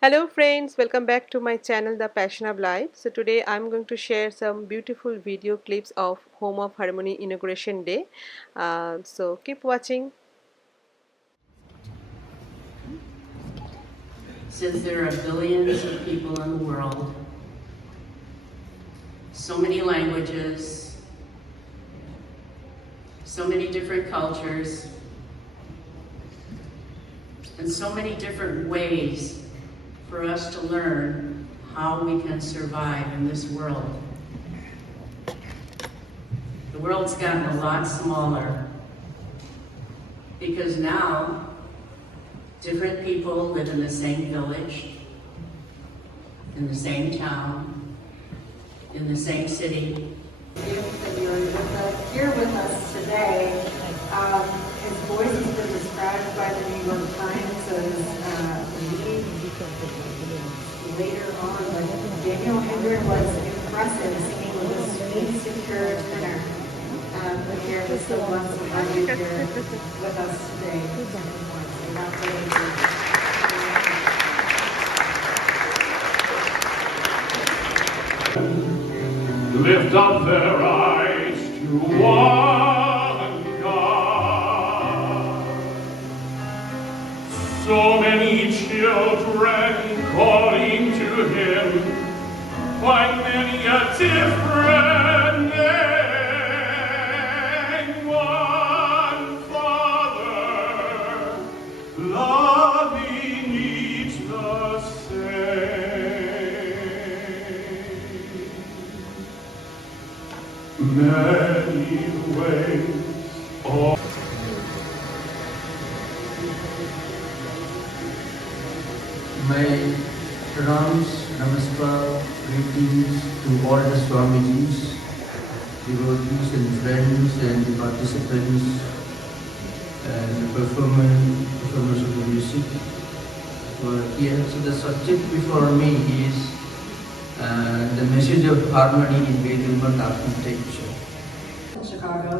Hello friends, welcome back to my channel The Passion of Life. So today I'm going to share some beautiful video clips of Home of Harmony Inauguration Day. So keep watching. Since there are billions of people in the world, so many languages, so many different cultures, and so many different ways for us to learn how we can survive in this world. The world's gotten a lot smaller because now different people live in the same village, in the same town, in the same city. That you're here with us today. His voice has been described by the New York Times as lead later on, but Daniel Hendren was impressive singing with a sweet, secure tenor. But here, we're so blessed to have you here with us today. Lift up their eyes to one God. So many children calling to Him, quite many a different name. One Father, loving each the same. Many ways of My pranams, namaskar, greetings to all the Swamijis, devotees and friends and the participants and the performers of the music who are here. So the subject before me is the message of harmony in Vedanta architecture. In Chicago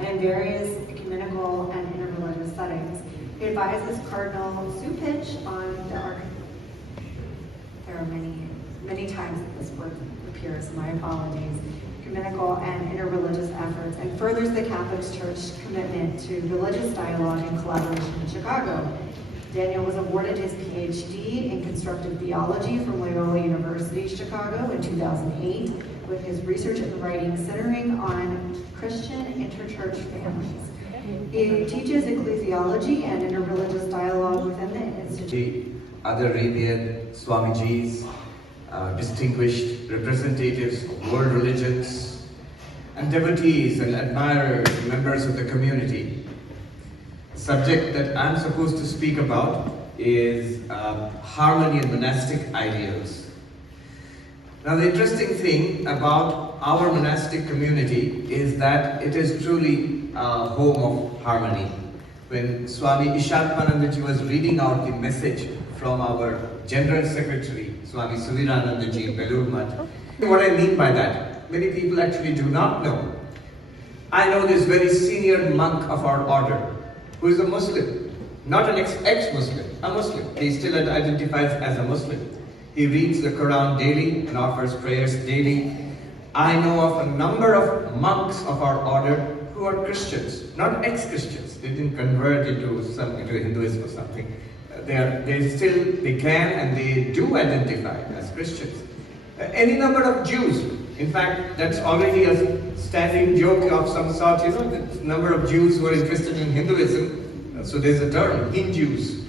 and various ecumenical and interreligious settings. He advises Cardinal Supich on the architecture. There are many times that this word appears, my apologies. Ecumenical and interreligious efforts, and furthers the Catholic Church's commitment to religious dialogue and collaboration in Chicago. Daniel was awarded his PhD in constructive theology from Loyola University Chicago in 2008, with his research and writing centering on Christian interchurch families. He teaches ecclesiology and interreligious dialogue within the institute. Other revered Swamijis, distinguished representatives of world religions, and devotees and admirers, members of the community. The subject that I'm supposed to speak about is harmony and monastic ideals. Now, the interesting thing about our monastic community is that it is truly a home of harmony. When Swami Ishatmanandaji was reading out the message from our General Secretary, Swami Suviranandaji in Belur Math, what I mean by that, many people actually do not know. I know this very senior monk of our order, who is a Muslim, not an ex-Muslim, a Muslim. He still identifies as a Muslim. He reads the Quran daily and offers prayers daily. I know of a number of monks of our order who are Christians, not ex-Christians. They didn't convert into Hinduism or something. They can and they do identify as Christians. Any number of Jews. In fact, that's already a standing joke of some sort. The number of Jews who are interested in Hinduism. So there's a term, Hindus.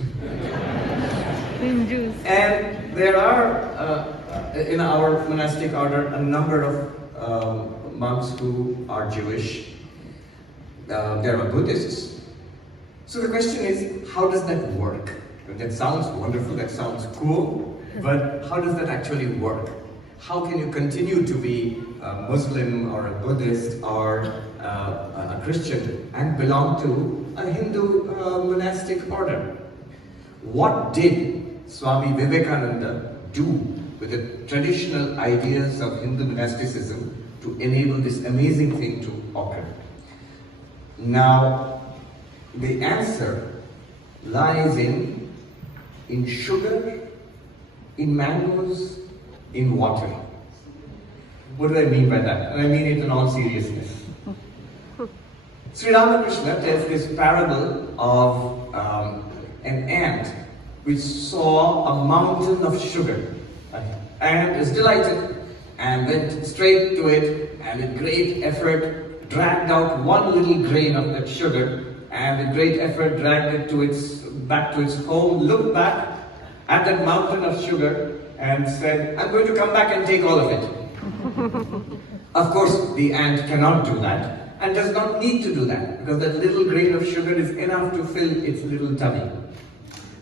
Hindus. And there are in our monastic order a number of monks who are Jewish. There are Buddhists. So the question is, how does that work? That sounds wonderful, that sounds cool, but how does that actually work? How can you continue to be a Muslim or a Buddhist or a Christian and belong to a Hindu monastic order? What did Swami Vivekananda do with the traditional ideas of Hindu monasticism to enable this amazing thing to occur? Now, the answer lies in sugar in mangoes in water. What do I mean by that? And I mean it in all seriousness. Sri Ramakrishna tells this parable of an ant which saw a mountain of sugar. And is delighted and went straight to it, and with great effort dragged out one little grain of that sugar, and with great effort dragged it back to its home, looked back at that mountain of sugar and said, I'm going to come back and take all of it. Of course, the ant cannot do that and does not need to do that, because that little grain of sugar is enough to fill its little tummy.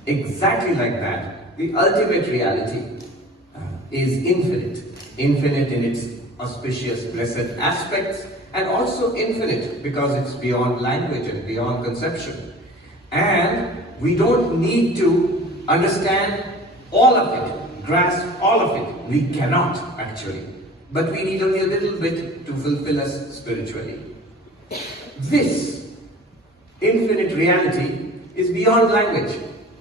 Exactly like that, the ultimate reality is infinite. Infinite in its auspicious, blessed aspects, and also infinite because it's beyond language and beyond conception. And we don't need to understand all of it, grasp all of it. We cannot actually. But we need only a little bit to fulfill us spiritually. This infinite reality is beyond language.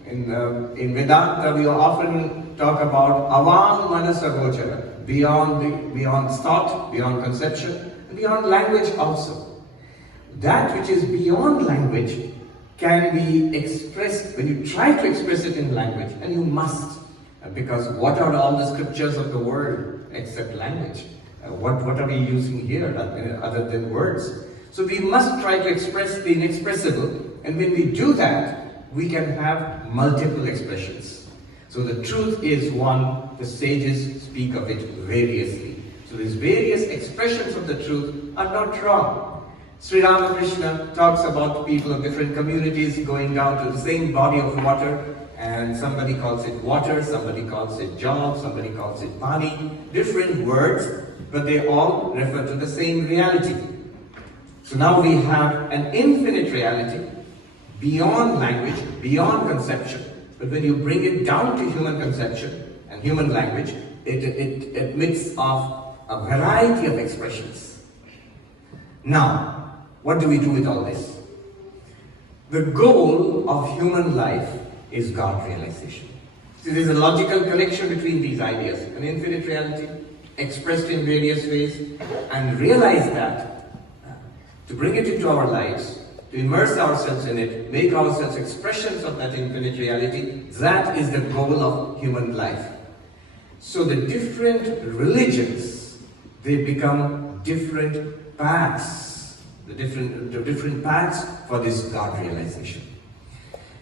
In Vedanta, we often talk about avam manasagochara, beyond thought, beyond conception, and beyond language also. That which is beyond language can be expressed when you try to express it in language, and you must, because what are all the scriptures of the world except language? What are we using here other than words? So we must try to express the inexpressible, and when we do that, we can have multiple expressions. So the truth is one, the sages speak of it variously. So these various expressions of the truth are not wrong. Sri Ramakrishna talks about people of different communities going down to the same body of water, and somebody calls it water, somebody calls it job, somebody calls it pani, different words, but they all refer to the same reality. So now we have an infinite reality, beyond language, beyond conception. But when you bring it down to human conception and human language, it admits of a variety of expressions. Now, what do we do with all this? The goal of human life is God realization. So there's a logical connection between these ideas, an infinite reality expressed in various ways, and realize that to bring it into our lives, to immerse ourselves in it, make ourselves expressions of that infinite reality, that is the goal of human life. So the different religions, they become different paths, the different paths for this God realization.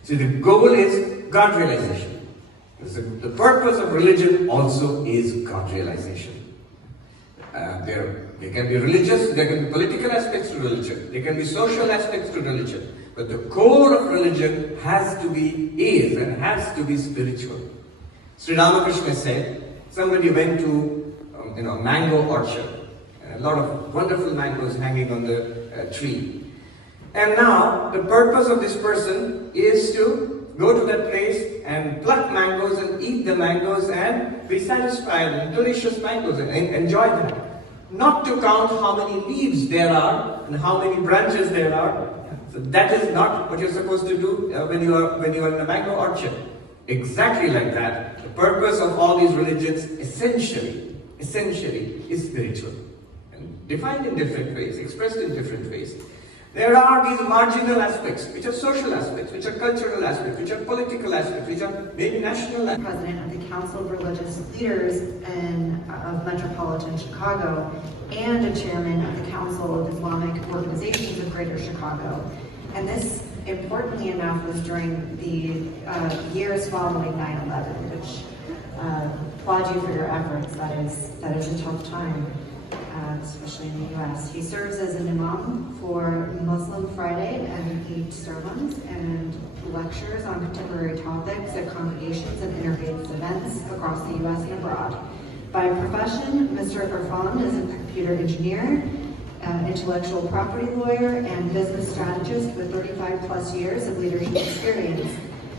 So the goal is God realization. The purpose of religion also is God realization. There can be religious, there can be political aspects to religion, there can be social aspects to religion, but the core of religion has to be spiritual. Sri Ramakrishna said, somebody went to a mango orchard, a lot of wonderful mangoes hanging on the tree. And now the purpose of this person is to go to that place and pluck mangoes and eat the mangoes and be satisfied and delicious mangoes and enjoy them. Not to count how many leaves there are and how many branches there are. So that is not what you're supposed to do when you are in a mango orchard. Exactly like that, the purpose of all these religions essentially is spiritual, and defined in different ways, expressed in different ways. There are these marginal aspects, which are social aspects, which are cultural aspects, which are political aspects, which are maybe national aspects. President of the Council of Religious Leaders of Metropolitan Chicago, and a chairman of the Council of Islamic Organizations of Greater Chicago. And this, importantly enough, was during the years following 9/11, which applaud you for your efforts. That is a tough time, especially in the U.S. He serves as an imam for Muslim Friday and 8 sermons and lectures on contemporary topics at congregations and interfaith events across the U.S. and abroad. By profession, Mr. Irfan is a computer engineer, intellectual property lawyer, and business strategist with 35 plus years of leadership experience.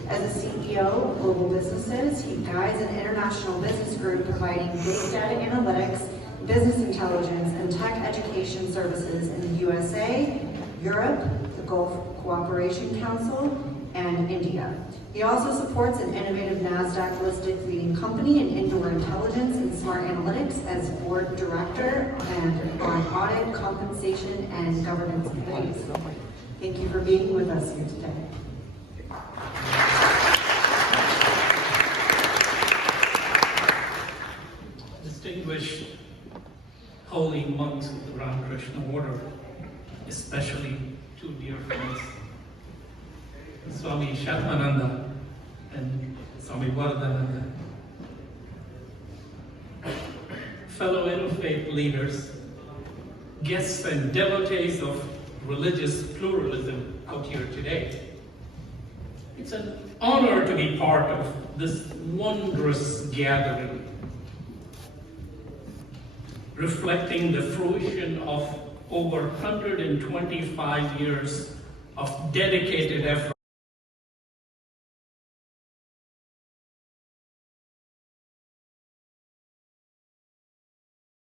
As a CEO of global businesses, he guides an international business group providing big data analytics, business intelligence, and tech education services in the USA, Europe, the Gulf Cooperation Council, and India. He also supports an innovative NASDAQ-listed leading company in indoor intelligence and smart analytics as board director and on audit, compensation, and governance committees. Thank you for being with us here today. Distinguished holy monks of the Ramakrishna order, especially two dear friends, Swami Shatmananda and Swami Varadananda. Fellow interfaith leaders, guests and devotees of religious pluralism out here today. It's an honor to be part of this wondrous gathering, reflecting the fruition of over 125 years of dedicated effort